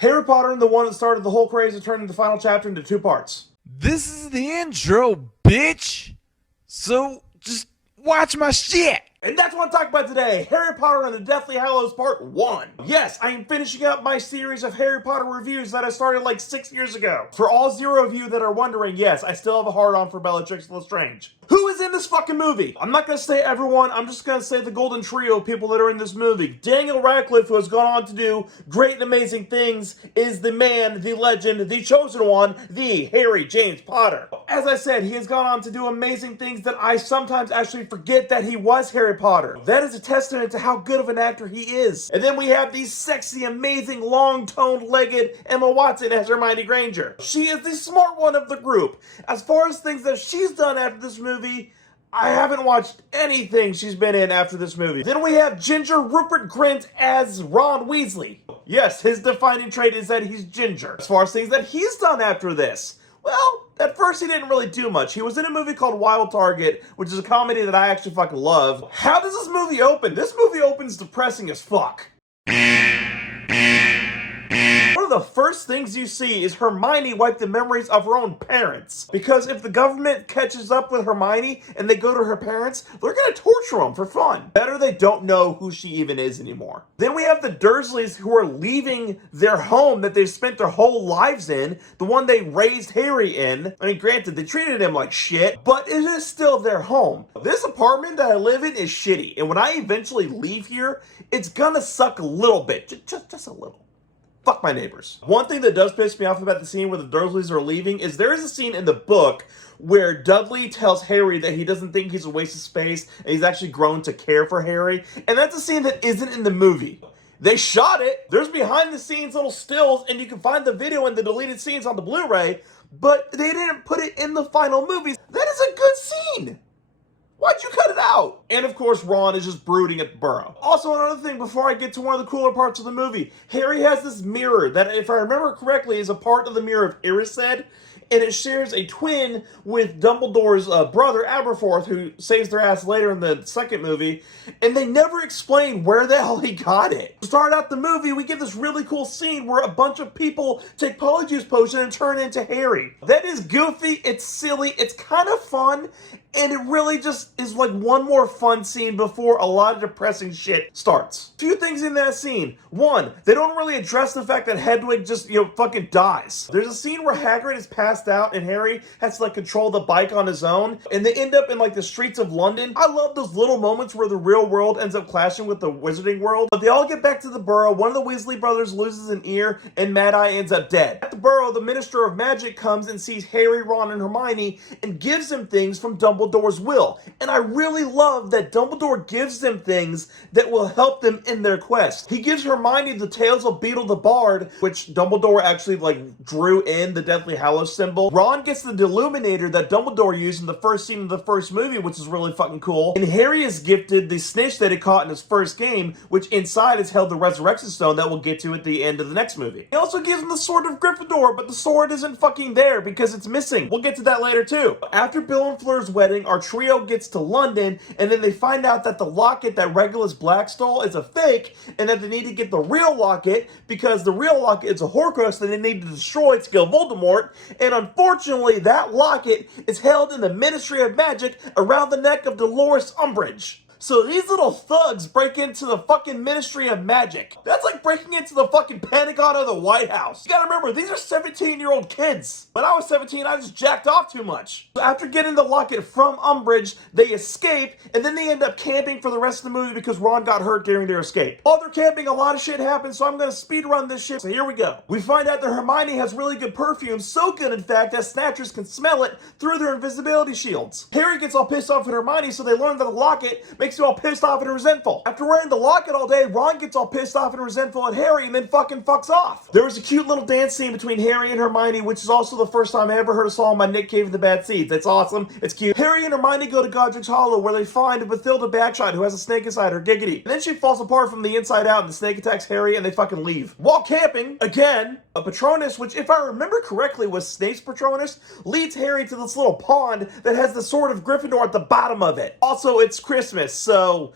Harry Potter and the one that started the whole craze of turning the final chapter into 2 parts. This is the intro, bitch. So just watch my shit. And that's what I'm talking about today, Harry Potter and the Deathly Hallows Part 1. Yes, I am finishing up my series of Harry Potter reviews that I started like 6 years ago. For all 0 of you that are wondering, yes, I still have a hard-on for Bellatrix Lestrange. Who is in this fucking movie? I'm not gonna say everyone, I'm just gonna say the golden trio of people that are in this movie. Daniel Radcliffe, who has gone on to do great and amazing things, is the man, the legend, the chosen one, the Harry James Potter. As I said, he has gone on to do amazing things that I sometimes actually forget that he was Harry Potter. That is a testament to how good of an actor he is. And then we have the sexy, amazing, long-toned, legged Emma Watson as Hermione Granger. She is the smart one of the group. As far as things that she's done after this movie, I haven't watched anything she's been in after this movie. Then we have Ginger Rupert Grint as Ron Weasley. Yes, his defining trait is that he's ginger. As far as things that he's done after this, well, at first he didn't really do much. He was in a movie called Wild Target, which is a comedy that I actually fucking love. How does this movie open? This movie opens depressing as fuck. One of the first things you see is Hermione wipe the memories of her own parents. Because if the government catches up with Hermione and they go to her parents, they're gonna torture them for fun. Better they don't know who she even is anymore. Then we have the Dursleys who are leaving their home that they've spent their whole lives in, the one they raised Harry in. I mean, granted, they treated him like shit, but it is still their home. This apartment that I live in is shitty, and when I eventually leave here, it's gonna suck a little bit, just a little. Fuck my neighbors. One thing that does piss me off about the scene where the Dursleys are leaving is there is a scene in the book where Dudley tells Harry that he doesn't think he's a waste of space and he's actually grown to care for Harry. And that's a scene that isn't in the movie. They shot it. There's behind the scenes little stills and you can find the video and the deleted scenes on the Blu-ray, but they didn't put it in the final movie. That is a good scene. Why'd you cut it out? And of course, Ron is just brooding at the burrow. Also, another thing before I get to one of the cooler parts of the movie, Harry has this mirror that, if I remember correctly, is a part of the mirror of Erised, and it shares a twin with Dumbledore's brother, Aberforth, who saves their ass later in the second movie, and they never explain where the hell he got it. To start out the movie, we get this really cool scene where a bunch of people take Polyjuice Potion and turn into Harry. That is goofy, it's silly, it's kind of fun, and it really just is like one more fun scene before a lot of depressing shit starts. Few things in that scene. One, they don't really address the fact that Hedwig just, fucking dies. There's a scene where Hagrid is passed out and Harry has to, control the bike on his own, and they end up in, the streets of London. I love those little moments where the real world ends up clashing with the wizarding world. But they all get back to the Burrow, one of the Weasley brothers loses an ear, and Mad Eye ends up dead. At the Burrow, the Minister of Magic comes and sees Harry, Ron, and Hermione, and gives them things from Dumbledore's will. And I really love that Dumbledore gives them things that will help them in their quest. He gives Hermione the Tales of Beetle the Bard, which Dumbledore actually drew in the Deathly Hallows symbol. Ron gets the Deluminator that Dumbledore used in the first scene of the first movie, which is really fucking cool. And Harry is gifted the snitch that he caught in his first game, which inside is held the Resurrection Stone that we'll get to at the end of the next movie. He also gives him the Sword of Gryffindor, but the sword isn't fucking there because it's missing. We'll get to that later too. After Bill and Fleur's wedding, our trio gets to London, and then they find out that the locket that Regulus Black stole is a fake, and that they need to get the real locket because the real locket is a Horcrux that they need to destroy to kill Voldemort. And unfortunately, that locket is held in the Ministry of Magic around the neck of Dolores Umbridge. So these little thugs break into the fucking Ministry of Magic. That's like breaking into the fucking Pentagon of the White House. You gotta remember, these are 17-year-old kids. When I was 17, I just jacked off too much. So after getting the locket from Umbridge, they escape, and then they end up camping for the rest of the movie because Ron got hurt during their escape. While they're camping, a lot of shit happens, so I'm gonna speed run this shit. So here we go. We find out that Hermione has really good perfume, so good in fact that Snatchers can smell it through their invisibility shields. Harry gets all pissed off at Hermione, so they learn that the locket makes you all pissed off and resentful. After wearing the locket all day, Ron gets all pissed off and resentful at Harry and then fucking fucks off. There was a cute little dance scene between Harry and Hermione, which is also the first time I ever heard a song by Nick Cave and the Bad Seeds. That's awesome. It's cute. Harry and Hermione go to Godric's Hollow where they find Bathilda Bagshot who has a snake inside her, Giggity. And then she falls apart from the inside out and the snake attacks Harry and they fucking leave. While camping, again, a Patronus, which if I remember correctly was Snape's Patronus, leads Harry to this little pond that has the Sword of Gryffindor at the bottom of it. Also, it's Christmas, so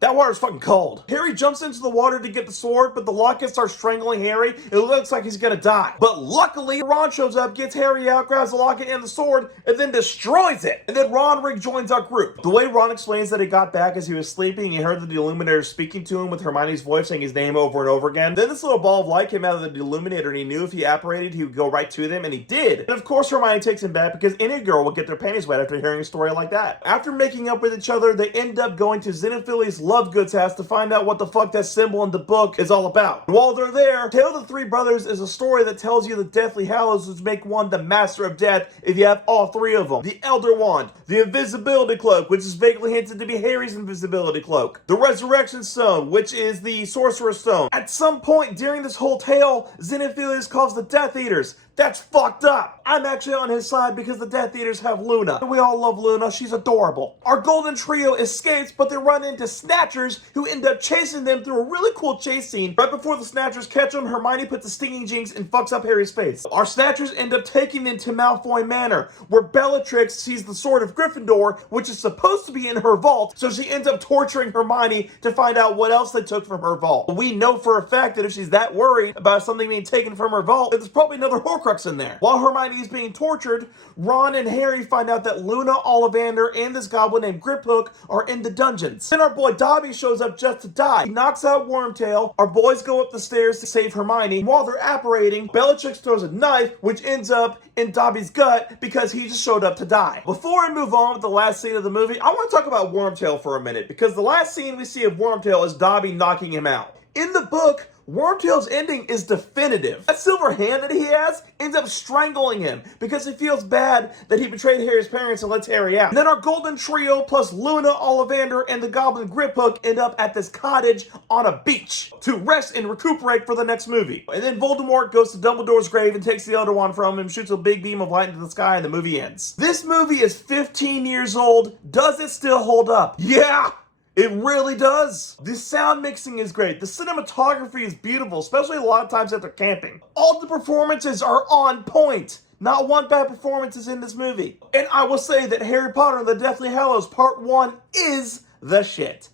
That water's fucking cold. Harry jumps into the water to get the sword, but the locket starts strangling Harry. It looks like he's gonna die. But luckily, Ron shows up, gets Harry out, grabs the locket and the sword, and then destroys it. And then Ron rejoins our group. The way Ron explains that he got back as he was sleeping, he heard the Deluminator speaking to him with Hermione's voice saying his name over and over again. Then this little ball of light came out of the Deluminator, and he knew if he apparated, he would go right to them, and he did. And of course, Hermione takes him back because any girl would get their panties wet after hearing a story like that. After making up with each other, they end up going to Xenophilius Lovegood's house to find out what the fuck that symbol in the book is all about. And while they're there, Tale of the Three Brothers is a story that tells you the Deathly Hallows, which make one the Master of Death if you have all three of them. The Elder Wand, the Invisibility Cloak, which is vaguely hinted to be Harry's Invisibility Cloak, the Resurrection Stone, which is the Sorcerer's Stone. At some point during this whole tale, Xenophilius calls the Death Eaters. That's fucked up. I'm actually on his side because the Death Eaters have Luna. And we all love Luna. She's adorable. Our golden trio escapes, but they run into Snatchers who end up chasing them through a really cool chase scene. Right before the Snatchers catch them, Hermione puts a stinging jinx and fucks up Harry's face. Our Snatchers end up taking them to Malfoy Manor, where Bellatrix sees the Sword of Gryffindor, which is supposed to be in her vault, so she ends up torturing Hermione to find out what else they took from her vault. We know for a fact that if she's that worried about something being taken from her vault, there's probably another Horcrux in there. While Hermione is being tortured, Ron and Harry find out that Luna, Ollivander, and this goblin named Griphook are in the dungeons. Then our boy Dobby shows up just to die. He knocks out Wormtail. Our boys go up the stairs to save Hermione. While they're apparating, Bellatrix throws a knife, which ends up in Dobby's gut because he just showed up to die. Before I move on with the last scene of the movie, I want to talk about Wormtail for a minute, because the last scene we see of Wormtail is Dobby knocking him out. In the book, Wormtail's ending is definitive. That silver hand that he has ends up strangling him because he feels bad that he betrayed Harry's parents and lets Harry out. And then our golden trio plus Luna, Ollivander, and the goblin Griphook end up at this cottage on a beach to rest and recuperate for the next movie. And then Voldemort goes to Dumbledore's grave and takes the Elder Wand from him, shoots a big beam of light into the sky, and the movie ends. This movie is 15 years old. Does it still hold up? Yeah! It really does. The sound mixing is great. The cinematography is beautiful, especially a lot of times after camping. All the performances are on point. Not one bad performance is in this movie. And I will say that Harry Potter and the Deathly Hallows Part 1 is the shit.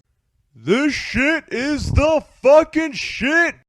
This shit is the fucking shit.